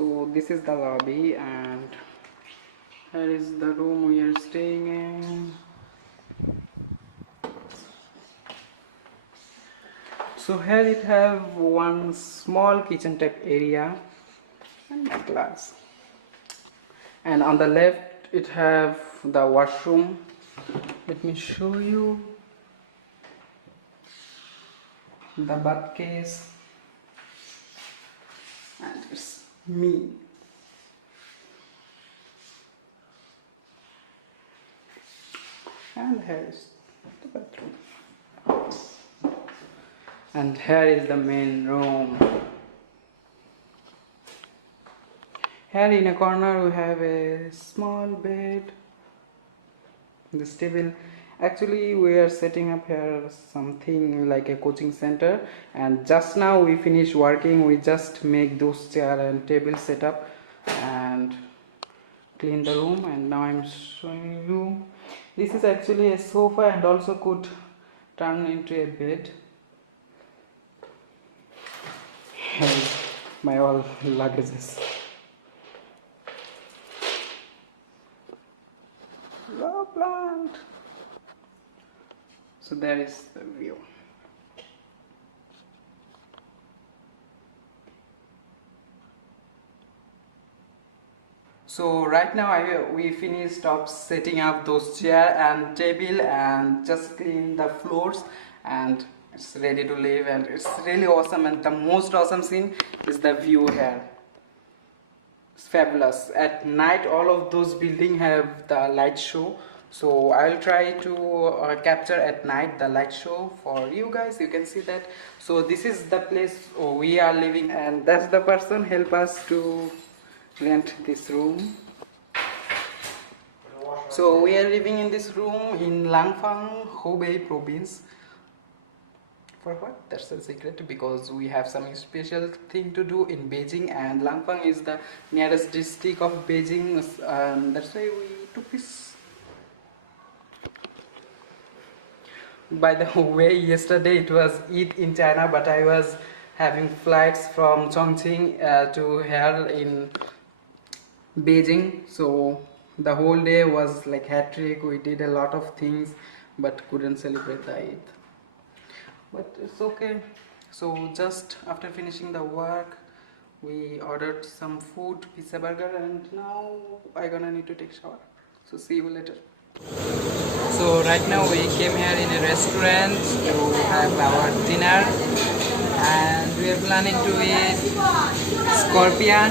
So this is the lobby, and here is the room we are staying in. So here it have one small kitchen type area and a glass, and on the left it have the washroom. Let me show you the bath case, and it's me. And here is the bathroom, and here is the main room. Here in a corner we have a small bed, this table. Actually we are setting up here something like a coaching center, and just now we finish working. We just make those chair and table set up and clean the room, and now I'm showing you. This is actually a sofa and also could turn into a bed. Here my all luggages. Love plant. So there is the view. So right now we finished up setting up those chair and table and just clean the floors, and it's ready to live, and it's really awesome. And the most awesome scene is the view here. It's fabulous. At night all of those buildings have the light show, so I'll try to capture at night the light show for you guys. You can see that. So this is the place we are living, and that's the person help us to rent this room. So we are living in this room in Langfang, Hubei province. For what? That's a secret, because we have some special thing to do in Beijing, and Langfang is the nearest district of Beijing, and that's why we took this. By the way, yesterday it was Eid in China, but I was having flights from Chongqing to here in Beijing, so the whole day was like hat-trick. We did a lot of things but couldn't celebrate the Eid, but it's okay. So just after finishing the work we ordered some food, pizza, burger, and now I gonna need to take shower. So see you later. So right now we came here in a restaurant to have our dinner, and we are planning to eat scorpion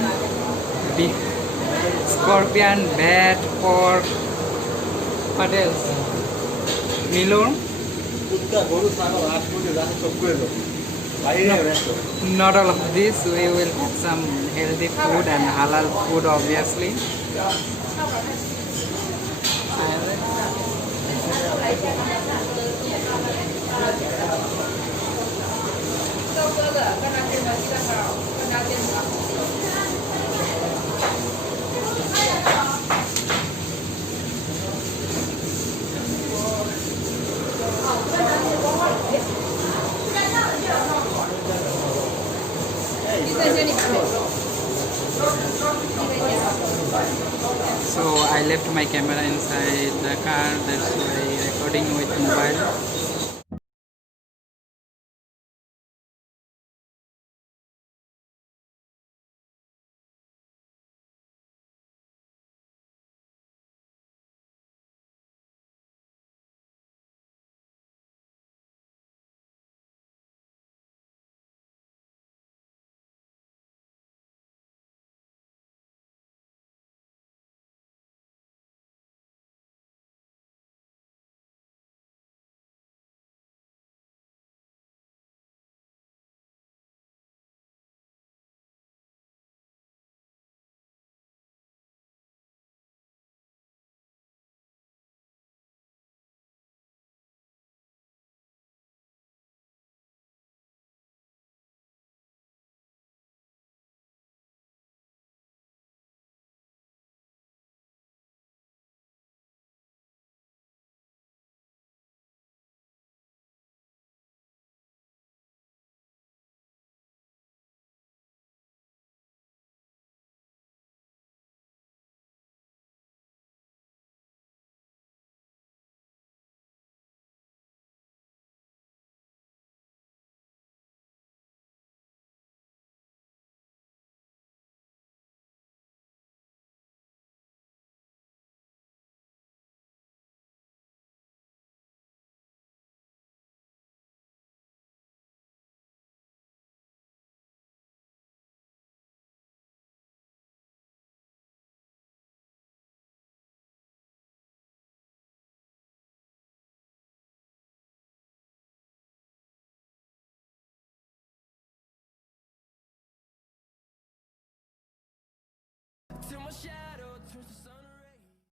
beef, scorpion, bat, pork, what else? Milor? No, not all of this. We will have some healthy food and halal food, obviously. So I left my camera inside the car, that's why recording with mobile. ocean.